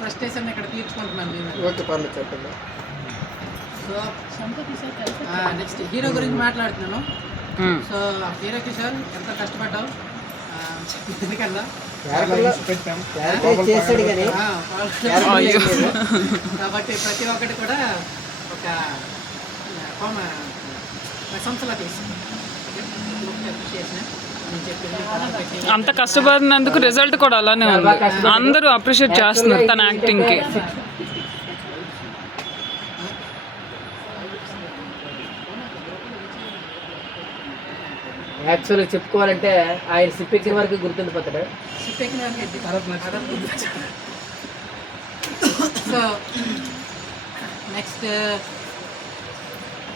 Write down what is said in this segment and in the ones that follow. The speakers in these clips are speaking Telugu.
ఫ్రస్ట్రేషన్ ఇక్కడ తీర్చుకుంటున్నాను నేను. ఓకే పర్లేదు చెప్పండి. సో నెక్స్ట్ హీరో గురించి మాట్లాడుతున్నాను. సో హీరో కిషోర్ ఎంతో కష్టపడ్డావు ఎందుకన్నా చేసాడు కానీ కాబట్టి ప్రతి ఒక్కటి కూడా ఒక ప్రశంసలా తీసుకుంది. అంత కష్టపడినందుకు రిజల్ట్ కూడా అలానే ఉంది. అందరూ అప్రిషియేట్ చేస్తున్నారు తన యాక్టింగ్కి. యాక్చువల్గా చెప్పుకోవాలంటే ఆయన సిప్పెక్కిన వరకు గుర్తుండిపోతాడు. సో నెక్స్ట్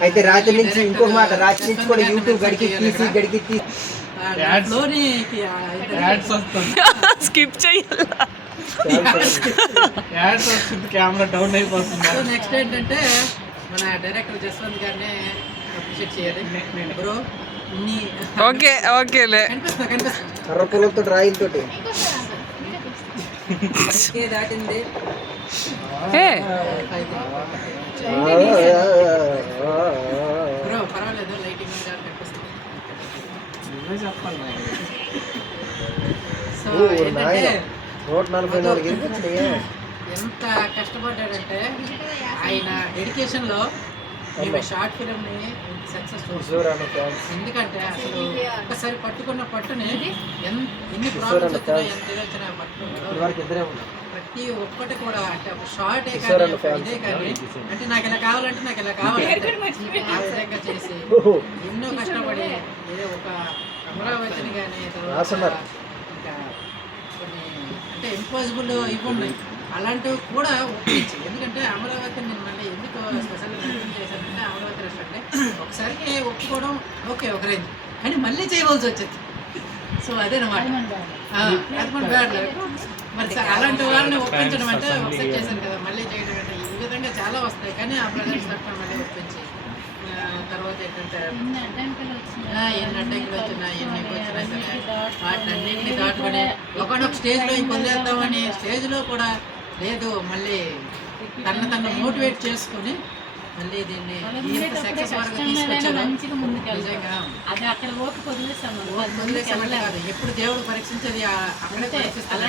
అయితే రాత్రి నుంచి ఇంకొక మాట, రాత్రి నుంచి కూడా యూట్యూబ్ గడికి తీసి స్కిప్ చేయాలి. కెమెరా డౌన్ అయిపోతుంది. సో నెక్స్ట్ ఏంటంటే మన డైరెక్టర్ జస్వంత్ గారిని అప్రిషియేట్ చేయాలి. బ్రో ఓకే ఓకేలే. కర్రపులతో రాయిలతో దాటింది. బ్రో పర్వాలేదు, లైటింగ్ కనిపిస్తుంది. సో ఏంటంటే 144 ఎంత కష్టపడ్డాడంటే ఆయన డెడికేషన్లో మేము షార్ట్ ఫిలింని సక్సెస్ చూసాం. ఎందుకంటే అసలు ఒకసారి పట్టుకున్న పట్టుని ఎన్ని ప్రాబ్లమ్స్ వచ్చినా ఎంత వచ్చినా పట్టుకున్నాడు. ప్రతి ఒక్కటి కూడా అంటే ఒక షార్టే కానీ ఇదే కానీ అంటే నాకు ఇలా కావాలంటే నాకు ఇలా కావాలంటే ఆ విధంగా చేసి ఎన్నో కష్టపడి ఏదో ఒక అమరావతిని కానీ తర్వాత ఇంకా కొన్ని అంటే ఇంపాసిబుల్ ఇవి ఉన్నాయి అలాంటివి కూడా ఒప్పించి. ఎందుకంటే అమరావతిని నేను మళ్ళీ ఎందుకు స్పెషల్గా మెయింటైన్ చేశానంటే అమరావతి రెస్టారెంట్ ఒకసారికి ఒప్పుకోవడం ఓకే ఒక రేంజ్, కానీ మళ్ళీ చేయవలసి వచ్చింది. సో అదేనమాట అది మన బ్యాడ్. మరి అలాంటి వాళ్ళని ఒప్పించడం అంటే ఒకసారి చేశాను కదా, మళ్ళీ చేయడం అంటే ఈ విధంగా చాలా వస్తాయి. కానీ ఆ బ్రదర్స్ తరఫున మళ్ళీ ఒప్పించి తర్వాత ఏంటంటే ఎన్ని అడ్డంకులు వచ్చినా ఎన్ని వచ్చినా సరే వాటినన్నింటినీ దాటుకొని ఒకనొక స్టేజ్లో ఇంకొదిలేద్దామని స్టేజ్లో కూడా లేదు, మళ్ళీ తను మోటివేట్ చేసుకుని మళ్ళీ దీన్ని సక్సెస్ వరకు తీసుకొచ్చాను. నిజంగా అది అక్కడ వదిలేసామంటే కాదు, ఎప్పుడు దేవుడు పరీక్షించేది అక్కడే పరీక్షిస్తాడు.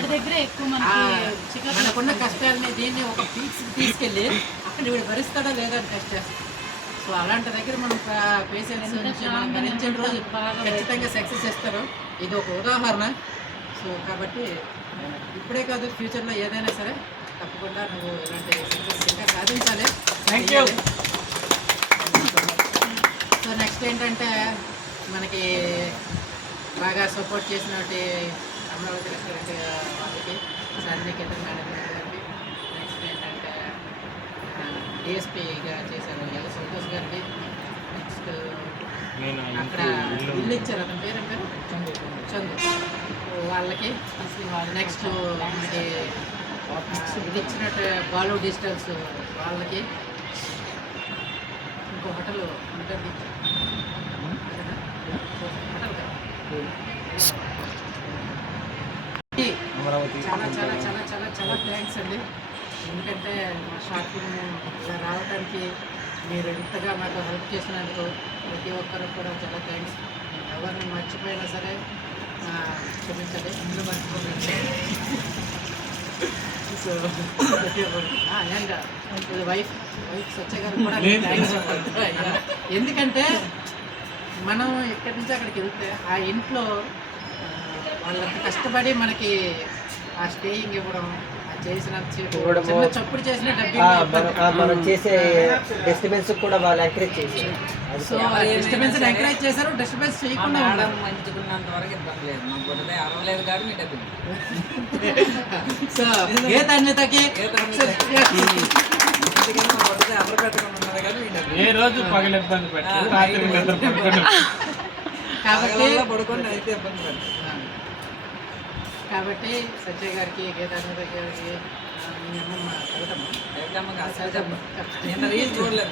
మనకున్న కష్టాలని దీన్ని ఒక పీక్స్ తీసుకెళ్ళి అక్కడ వీడు భరిస్తాడా లేదా అని టెస్ట్ చేస్తాడు. సో అలాంటి దగ్గర మనం పేషెన్స్ నుంచి మనం భరించిన రోజు ఖచ్చితంగా సక్సెస్ చేస్తారు. ఇది ఒక ఉదాహరణ. సో కాబట్టి ఇప్పుడే కాదు, ఫ్యూచర్లో ఏదైనా సరే తప్పకుండా నువ్వు ఇలాంటి సక్సెస్ ఇంకా సాధించాలి. Thank you. సో నెక్స్ట్ ఏంటంటే మనకి బాగా సపోర్ట్ చేసినటువంటి అమరావతి రెస్టారెంట్ వాళ్ళకి, సన్నికేతన్ మేనేజ్మెంట్ గారికి, నెక్స్ట్ ఏంటంటే డిఎస్పీగా చేశారు ఎల్ సంతోష్ గారికి, నెక్స్ట్ అక్కడ ఇల్లు ఇచ్చారు అతని పేరు ఏం పేరు చందు వాళ్ళకి, నెక్స్ట్ మనకి ఇది ఇచ్చినట్టు బాలు డిజిటల్స్ వాళ్ళకి, ఇంకో హోటల్ ఉంటుంది చాలా చాలా చాలా చాలా చాలా థ్యాంక్స్ అండి. ఎందుకంటే మా షార్ట్ ఫిల్మ్ ఇలా రావడానికి మీరు ఎంతగా మాకు హెల్ప్ చేసినందుకు ప్రతి ఒక్కరికి కూడా చాలా థ్యాంక్స్. ఎవరిని మర్చిపోయినా సరే క్షమించండి, ఇందులో మర్చిపోయింది. సో అండ్ వైఫ్ సత్య గారు కూడా థ్యాంక్స్ చెప్పండి. ఎందుకంటే మనం ఎక్కడి నుంచి అక్కడికి వెళ్తే ఆ ఇంట్లో వాళ్ళంత కష్టపడి మనకి ఆ స్టేయింగ్ ఇవ్వడం, చేసిన చప్పుడు చేసిన మనం చేసే డిస్టర్బెన్స్ కూడా వాళ్ళు ఎంకరేజ్ చేశారు. సో డిస్టర్బెన్స్ ఎంకరేజ్ చేశారు, డిస్టర్బెన్స్ చేయకుండా ఉండడం మంచుకున్నంత వరకు ఇబ్బంది లేదు. మాకు బుర్రదే అరవలేదు కాబట్టి మీ డబ్బులు. సో ఏ ధన్యతకి ఏ రోజు పగలు ఇబ్బంది పడుకొని అయితే ఇబ్బంది పెట్టారు. కాబట్టి సత్య గారికి, గీతాన్విత గారికి, పేరు చూడలేదు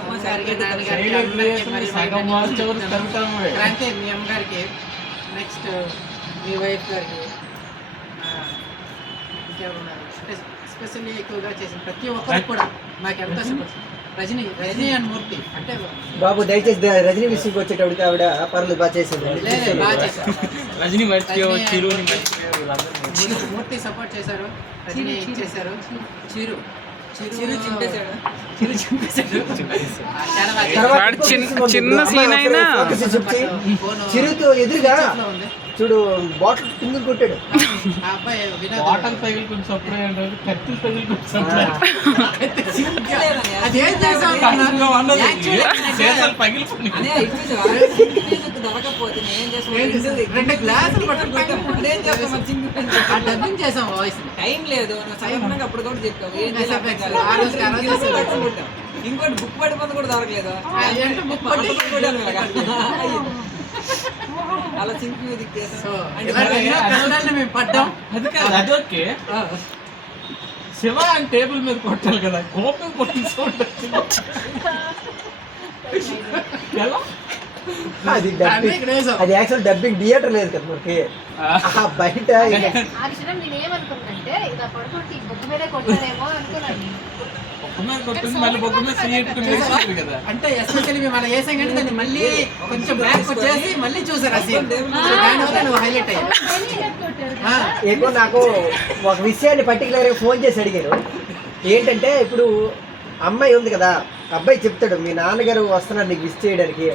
అమ్మ గారికి, separate నాన్నగారికి, Silent అందరికీ creation మరి సగం మరి మార్చి ఎవరు తరుగుతాము. అంటే మీ అమ్మగారికి, నెక్స్ట్ మీ వైఫ్ గారికి, ఇంకెవరున్నారు అంటే ఎస్పెషల్లీ ఎక్కువగా చేసిన ప్రతి ఒక్కరికి కూడా నాకు ఎంతో సపోర్ట్. రజనీ అండ్ మూర్తి అంటే బాబు దయచేసి రజనీ విషయంకి వచ్చేటప్పటికి ఆవిడ పనులు బాగా చేసింది. లేదు బాగా చేశారు. రజనీ మర్చిపోయావు, రజనీ చిరుని and మర్చిపోయావు, వీళ్ళందరూ మూర్తి సపోర్ట్ చేశారు, రజనీ చేశారు, చిరు చిరు చింపేశాడు. చిరు చింపేశాడు. చాలా బాగా చేశారు. తర్వాత వాడు ఇంకో చిన్న- విషయం ఉంది. చిన్న అమ్మాయి scene అయినా focus చూపించి ఫోను చిరుతో ఎదురుగా చేతిలో ఉంది. చూడు బాటిల్ కింద కొట్టాడు. ఆ అబ్బాయి వినోద్ బాటల్ తగిలికొని సప్లై అంటారు, కత్తి తగిలికొని సప్లై. అది ఏం చేసావు కత్తిగా ఉన్నది. Actually చేతులు పగిలిపోయి. అనే ఇప్పించవా? చింపేసి దొరకపోతే నేను చేస్తాను. రెండు గ్లాసులు పట్టుకుంటాం. అదేం చేస్తాం మరి చింపేసి? ఆ డబ్బింగ్ చేసాం వాయిస్ టైం లేదు, నువ్వు సడన్గా అప్పుడు కూడా చెప్పావు. ఏం మెసేజ్ చేసావు? పెట్టాలి. ఆ రోజు పట్టుకుంటాం. ఇంకోటి బుక్ పడిపోతే కూడా దొరకలేదు. అంటే బుక్ పట్టి పట్టుకుంటాను అలా చింపి సో దిక్కేసాం. ఇలాంటి ఎన్నో కష్టాలను మేము పడ్డాం. అది కాదు, అదొకే. శివ అని టేబుల్ మీద కొట్టాలి కదా, కోపం కొట్టిన సౌండ్ వచ్చింది. ఎలా? అది దాన్ని డబ్బింగ్, ఇక్కడ వేసాం. అది యాక్చువల్ డబ్బింగ్ థియేటర్ లేదు కదా మనకి. ఆ బయట ఆ క్షణం నేనేమనుకున్నానంటే ఇలా పడుకుంటే ఈ బొగ్గు మీదే కొట్టారేమో అనుకున్నాను. బొక్క మీద కొట్టింది, మళ్ళీ బొక్క మీద సీఎట్టుకుని వేసేది కదా. అంటే ఎస్పెషల్లీ మేము అలా వేసాం కానీ దాన్ని మళ్ళీ కొంచెం బ్యాక్ వచ్చేసి మళ్ళీ చూసారు ఆ సీన్. దానివల్ల నువ్వు హైలైట్ అయ్యావు. ఆ, ఏమో నాకు ఒక విషయాన్ని పర్టికులర్గా ఫోన్ చేసి అడిగారు. ఏంటంటే ఇప్పుడు అమ్మాయి ఉంది కదా, అబ్బాయి చెప్తాడు మీ నాన్నగారు వస్తున్నారు నీకు విష్ చేయడానికి.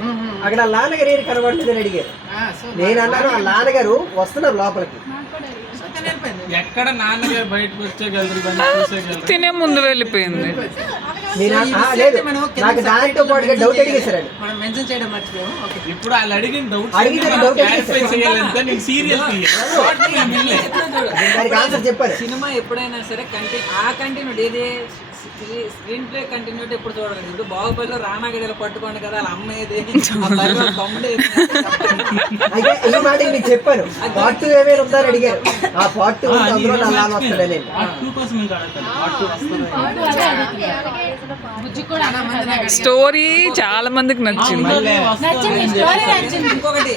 అక్కడ వాళ్ళ నాన్నగారు ఏం కనబడలేదని అడిగారు. సో నేను అన్నాను వాళ్ళ నాన్నగారు వస్తున్నారు లోపలికి. సో తను వెళ్ళిపోయింది. ఎక్కడ నాన్నగారు బయటకు వచ్చేయగలరు, ఇవన్నీ చూసేయగలరు. తినే ముందు వెళ్ళిపోయింది. నేను సో ఈ లేదు విషయాన్ని మనం కింద నాకు దానితో పాటుగా డౌట్ అడిగేశారండి. మనం మెన్షన్ చేయడం మర్చిపోయాము. ఓకే. ఇప్పుడు వాళ్ళు అడిగిన డౌట్ అడిగిన doubt క్లారిఫై చేయాలంటే నేను సీరియల్ దానికి ఆన్సర్ చెప్పారు. సినిమా ఎప్పుడైనా సరే ఆ కంటిన్యూటీ ఏది స్క్రీన్ ప్లే కంటిన్యూటీ ఎప్పుడు చూడగలదు. ఇప్పుడు బాహుబలిలో రానాగడిలో పట్టుకోండి కదా, వాళ్ళ అమ్మ ఏది, తమ్ముడు ఏది. అయితే ఈ మాట మీకు చెప్పాను. పార్ట్ 2 ఏమైనా ఉందని అడిగారు. ఆ పార్ట్ 2 అందులో నా నాన్న వస్తాడని. కోసం ఇంకా అడగండి. పార్ట్ 2 వస్తుంది. చాలా మంది నాకు అడిగారు. స్టోరీ చాలా మందికి నచ్చింది. ఇంకొకటి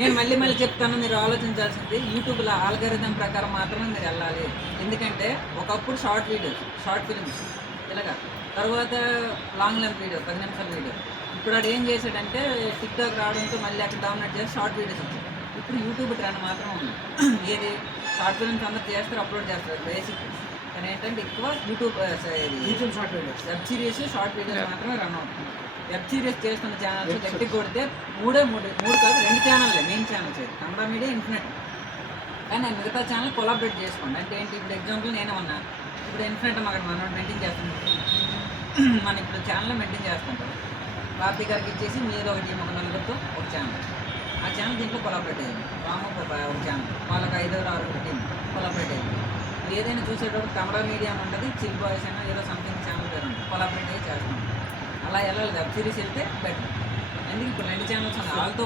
నేను మళ్ళీ చెప్తాను, మీరు ఆలోచించాల్సింది యూట్యూబ్లో ఆల్గరిథం ప్రకారం మాత్రమే మీరు వెళ్ళాలి. ఎందుకంటే ఒకప్పుడు షార్ట్ ఫిల్మ్స్ ఇలాగా, తర్వాత లాంగ్ లెంత్ వీడియో 10 నిమిషాల వీడియో. ఇప్పుడు వాడు ఏం చేశాడంటే టిక్ టాక్ రావడంతో మళ్ళీ అక్కడ డౌన్లోడ్ చేసి షార్ట్ వీడియోస్ వచ్చాయి. ఇప్పుడు యూట్యూబ్ ట్రెండ్ మాత్రం ఉంది. ఏది షార్ట్ ఫిల్మ్స్ అందరూ చేస్తారు, అప్లోడ్ చేస్తారు, బేసిక్. కానీ ఏంటంటే ఎక్కువ YouTube short videos. Web series short videos మాత్రమే రన్ అవుతుంది. వెబ్ సిరీస్ చేస్తున్న ఛానల్స్ గట్టి కొడితే మూడు కాదు 2 ఛానల్లే main channels Kannada media, internet. కానీ మిగతా ఛానల్ కొలాబరేట్ చేసుకోండి. అంటే ఏంటి, ఇప్పుడు ఎగ్జాంపుల్ నేనే ఉన్నా, ఇప్పుడు ఇన్ఫినిట్ మనం మెయింటైన్ చేస్తాం. మనం ఇప్పుడు ఛానల్ మెయింటైన్ చేస్తుంటాం. భారతి గారికి ఇచ్చేసి మీరు ఒక టీం, ఒక నలుగురితో ఒక ఛానల్. ఆ ఛానల్ దీంట్లో కొలాబరేట్ అయ్యింది. రాము ఒక ఛానల్, వాళ్ళకి 5-6 టీం కొలాబరేట్ అయ్యింది. ఏదైనా చూసేటప్పుడు కన్నడ మీడియా ఉంటుంది, చిల్ బాయ్స్ అయినా ఏదో సంథింగ్ ఛానల్ పేరు ఉంటుంది, కొలాబరేట్ అయ్యి చేస్తాం. అలా వెళ్ళాలి. వెబ్ సిరీస్ వెళ్తే బెటర్. ఎందుకు ఇప్పుడు 2 ఛానల్స్ ఉన్నాయి, వాళ్ళతో